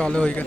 चालू होएगा।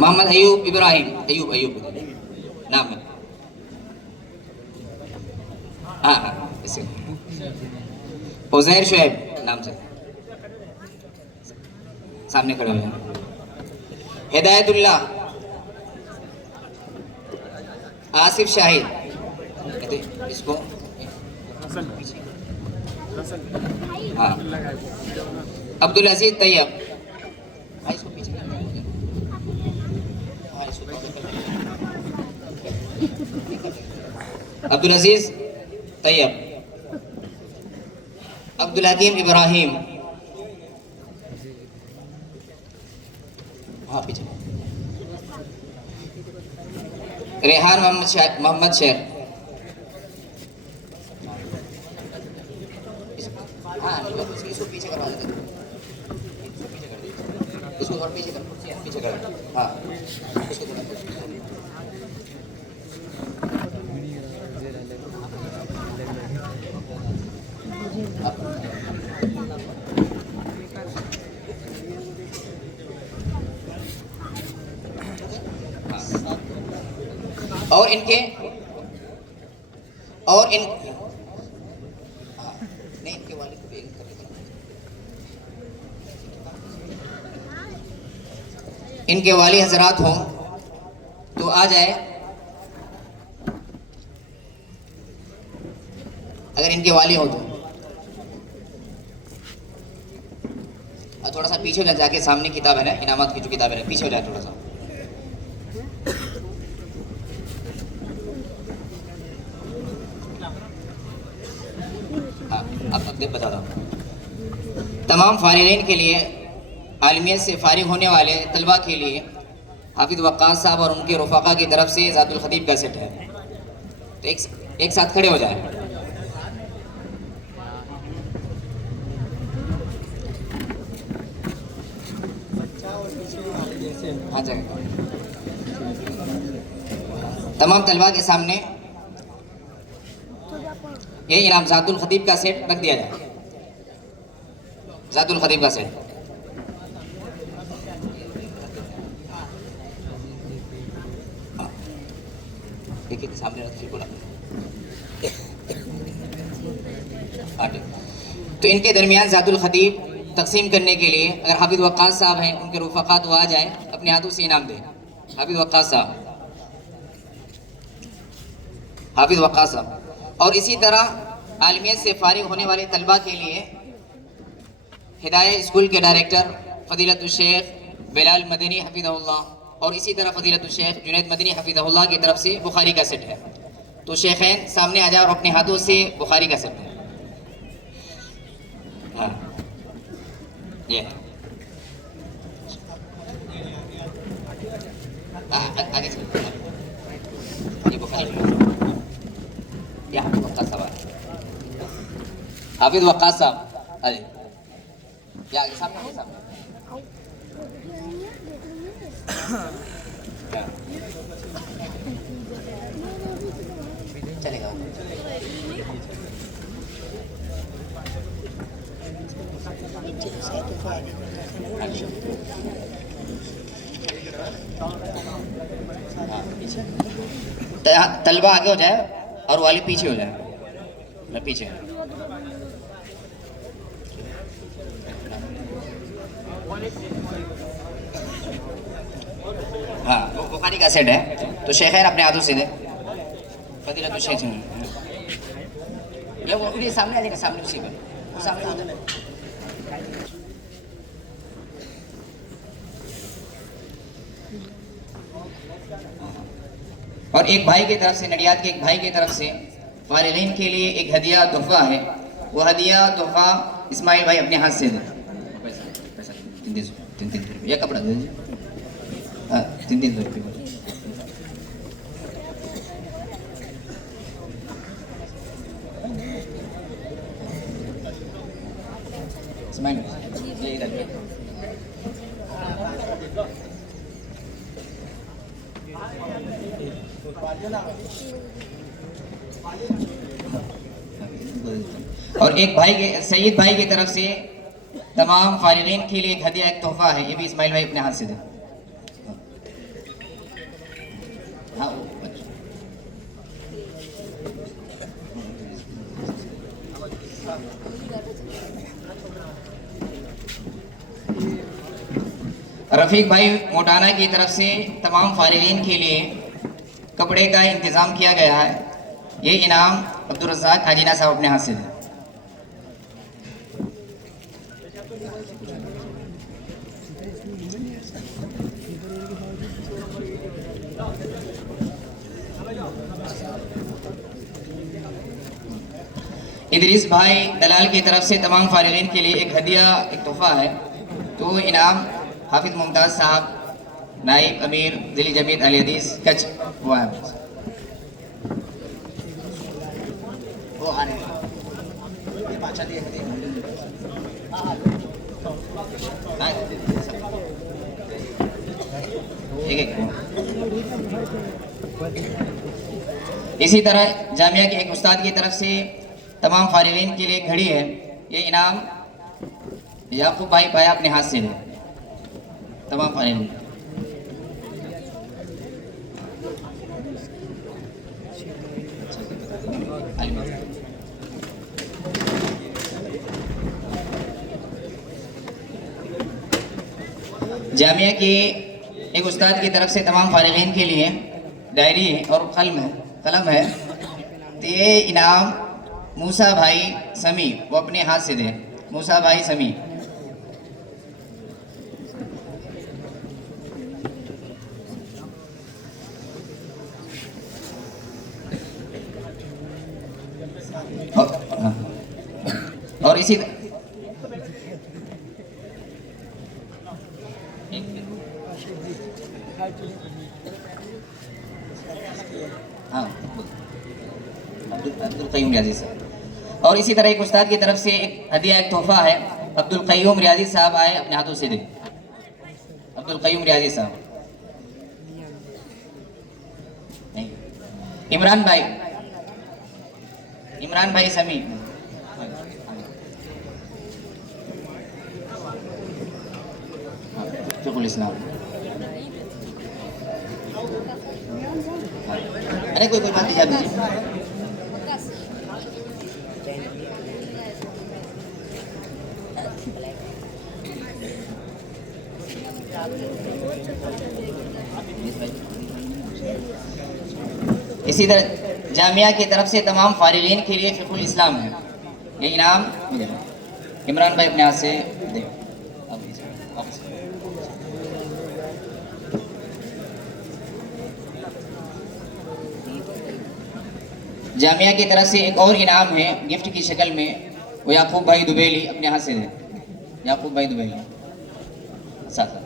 मोहम्मद अयूब इब्राहिम, अयूब अयूब नाम है। हाँ हाँ, इसे उज़ैर शुएब नाम से सामने खड़े हो जाए। हिदायतुल्लाह, आसिफ शाहिद, इसको हाँ, अब्दुल अजीज तैयब, इसको पीछे अब्दुल अजीज तैयब, अब्दुल हकीम इब्राहिम, हाँ पीछे, रेहान मोहम्मद शेर, हाँ इसको पीछे करवा देते, इसको थोड़ा पीछे कर, पीछे कर, हाँ इसको थोड़ा और इनके और इन नहीं, इनके वाले को भी इनके वाली हजरात हों तो आ जाए। अगर इनके वाली हो तो थोड़ा सा पीछे हो जाए, जाके सामने किताब है ना, इनामत की जो किताब है, पीछे हो जाए थोड़ा सा। हाँ, अब बता रहा हूँ। तमाम फारिगीन के लिए, आलमियत से फारिग होने वाले तलबा के लिए हाफिज वक्कास साहब और उनके रफ़ाक़ा की तरफ से ज़ातुल ख़तीब का सेट है। तो एक साथ खड़े हो जाए। हाँ जगह तमाम तलबा के सामने ये इनाम ज़ातुल ख़तीब का सेट रख दिया जाए। ज़ातुल ख़तीब का सेट देखिए सामने रख बोला। तो इनके दरमियान ज़ातुल ख़तीब तकसीम करने के लिए अगर हाफिज़ वक्कास साहब हैं, उनके रफ़ाक़ा तो आ जाए, अपने हाथों से इनाम दें। हाफिज़ वक्कास साहब, हाफिज़ वक्कास साहब। और इसी तरह आलमियत से फारिग होने वाले तलबा के लिए हिदायत स्कूल के डायरेक्टर फ़ज़ीलतुल शेख बिलाल मदनी हफ़िज़हुल्लाह और इसी तरह फ़ज़ीलतुल शेख जुनैद मदनी हफ़िज़हुल्लाह की तरफ से बुखारी का सेट है। तो शेखैन सामने आ जाए और अपने हाथों से बुखारी का सेट है। हाँ ये आगे चलो, ये बुखारी या हाफिज़ वक्कास साहब, हाफिज़ वक्कास साहब अरे या सामने सामने चलेगा। तलबा आगे हो जाए और वाली पीछे हो जाए। मैं पीछे, हाँ वो बुखारी का सेट है। तो शेखैन अपने हाथों से दे। फजीलतुल शेख ये वो सामने आ जाएगा, सामने उसी में सामने आ जाए। और एक भाई की तरफ से, नडियाद के एक भाई की तरफ से फारिगीन के लिए एक हदिया तोहफा है। वो हदिया तोहफा इस्माइल भाई अपने हाथ से दे। पैसा 300 रुपये, या कपड़ा दे दीजिए। हाँ 300 रुपये। इस्माइल ये इधर और एक भाई के सईद भाई की तरफ से तमाम फारिगीन के लिए एक हदिया, एक तोहफा है। ये भी इस्माइल भाई अपने हाथ से दे। हाँ, रफ़ीक भाई मोटाना की तरफ से तमाम फारिगीन के लिए कपड़े का इंतज़ाम किया गया है। ये इनाम अब्दुल रज़ाक हाजीना साहब अपने हाथ से दें। इदरीस भाई दलाल की तरफ से तमाम फारिगीन के लिए एक हदिया, एक तोहफा है। तो इनाम हाफिज मुमताज़ साहब नाइब अमीर दिल्ली जमीयत अहले हदीस कच्छ वो है। वो आ रहे हैं। इसी तरह जामिया के एक उस्ताद की तरफ से तमाम फारिगीन के लिए एक घड़ी है। ये इनाम याकूब भाई पाया अपने हाथ से है। तमाम फारिगीन जामिया के एक उस्ताद की तरफ से तमाम फारिगीन के लिए डायरी है और कलम है। तो ये इनाम मूसा भाई समी वो अपने हाथ से दे। मूसा भाई समी। और इसी हाँ अब्दुल क़य्यूम रियाज़ी साहब। और इसी तरह एक उस्ताद की तरफ से एक हदिया, एक तोहफा है। अब्दुल क़य्यूम रियाज़ी साहब आए अपने हाथों से दे। अब्दुल क़य्यूम रियाज़ी साहब। नहीं, इमरान भाई समी। फ़िक़्हुल इस्लाम। अरे कोई बात नहीं, जा इसी तरह जामिया की तरफ से तमाम फारिगीन के लिए फ़िक़्हुल इस्लाम है। ये इनाम इमरान भाई अपने हाथ से दे। जामिया की तरफ से एक और इनाम है गिफ्ट की शक्ल में। वो याकूब भाई दुबेली अपने हाथ से दे। याकूब भाई दुबेली साथ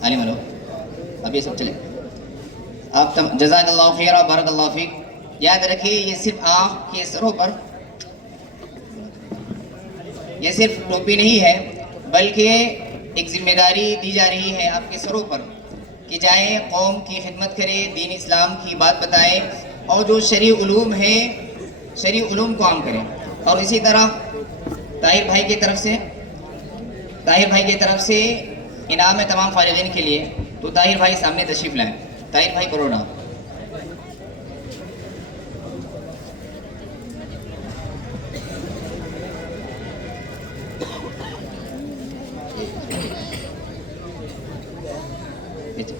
आलिम लो। अब ये सब चले। आप जज़ाकल्लाहु खैरा बारकल्लाहु फीक। याद रखिए ये सिर्फ आपके सरों पर, ये सिर्फ टोपी नहीं है बल्कि एक जिम्मेदारी दी जा रही है आपके सरों पर कि जाएं कौम की खिदमत करें, दीन इस्लाम की बात बताएं और जो शरई उलूम है शरई उलूम को आम करें। और इसी तरह ताहिर भाई की तरफ से इनाम है तमाम फारिगीन के लिए। तो ताहिर भाई सामने तशरीफ लाएं। ताहिर भाई करोड़ा।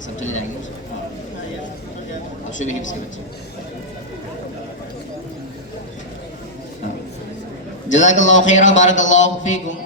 सब चले जाएंगे। शुभ हिफ्स के बच्चे। जज़ाकल्लाहु खैरा, बारकल्लाहु फीकुम।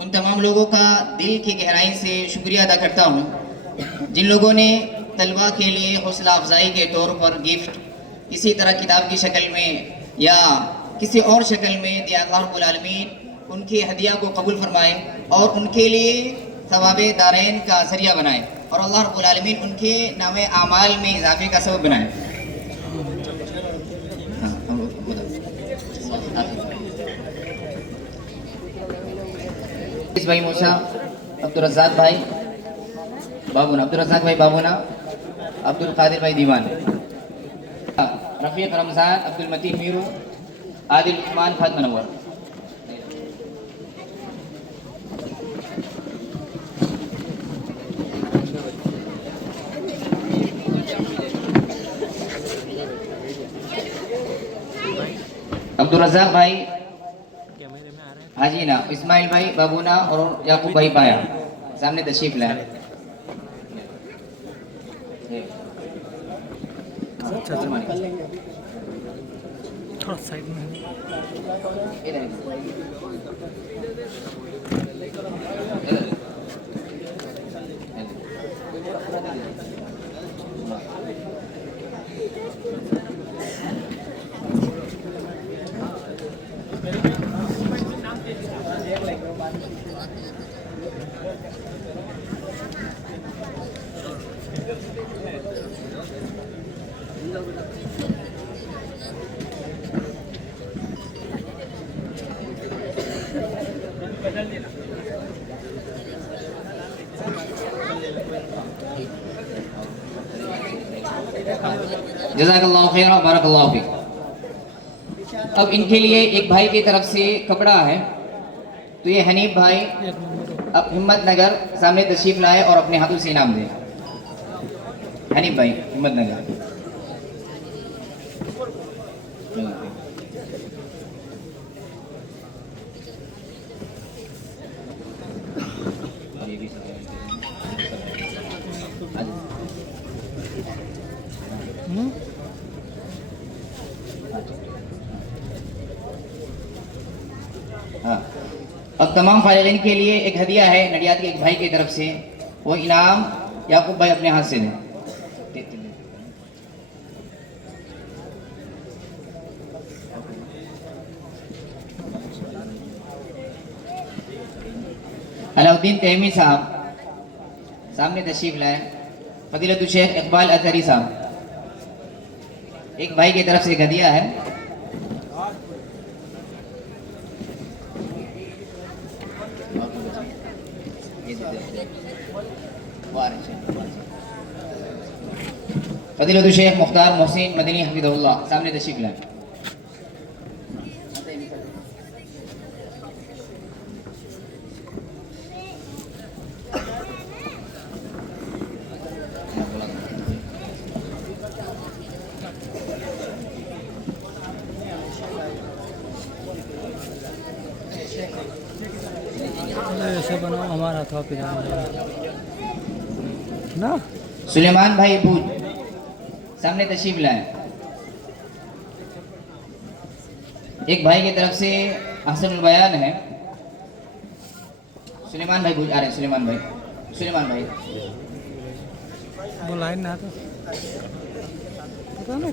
उन तमाम लोगों का दिल की गहराई से शुक्रिया अदा करता हूँ जिन लोगों ने तलबा के लिए हौसला अफजाई के तौर पर गिफ्ट किसी तरह किताब की शक्ल में या किसी और शक्ल में दिया। अल्लाह रब्बुल आलमीन उनके हदिया को कबूल फरमाए और उनके लिए सवाबे दारैन का जरिया बनाए और अल्लाह रब्बुल आलमीन उनके नामे आमाल में इजाफे का सबब बनाए। भाई मूसा, अब्दुल रज़ाक भाई बाबूना, अब्दुल रज़ाक भाई बाबूना, अब्दुल कादिर भाई दीवान, रफ़ीक रमज़ान, अब्दुल मतीन मीरू, आदिल उस्मान, फातिमा नवर। अब्दुल रज़ाक भाई हाजी ना, इस्माइल भाई बाबूना और याकूब भाई पाया सामने तशरीफ लाए। थोड़ा साइड में जज़ाकल्लाहु खैरा, बारकल्लाहु फीक। अब इनके लिए एक भाई की तरफ से कपड़ा है, तो ये हनीफ भाई अब हिम्मत नगर सामने तशरीफ लाए और अपने हाथों से इनाम दे। हनीफ भाई हिम्मत नगर। हाँ, अब तमाम फारिगीन के लिए एक हदिया है नडियाद के एक भाई की तरफ से, वो इनाम याकूब भाई अपने हाथ से दें। अलाउद्दीन तहमी साहब सामने तशरीफ लाए। फजीलतुल शेख इकबाल अतहरी साहब, एक भाई की तरफ से एक हदिया है। फजीलतुल शेख मुख्तार मोहसिन मदनी हफिज़हुल्लाह सामने तशरीफ लाए। ऐसे बनाओ हमारा था ना। सुलेमान भाई बूझ सामने तशरीफ लाए। एक भाई की तरफ से हसनुल बयान है। सुलेमान भाई बूझ आ रहे हैं। सुलेमान भाई वो लाइन ना तो पता नहीं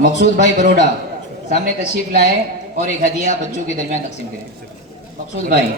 मकसूद भाई बरोडा सामने तशरीफ लाए और एक हदिया बच्चों के दरमियान तकसीम करें। मकसूद भाई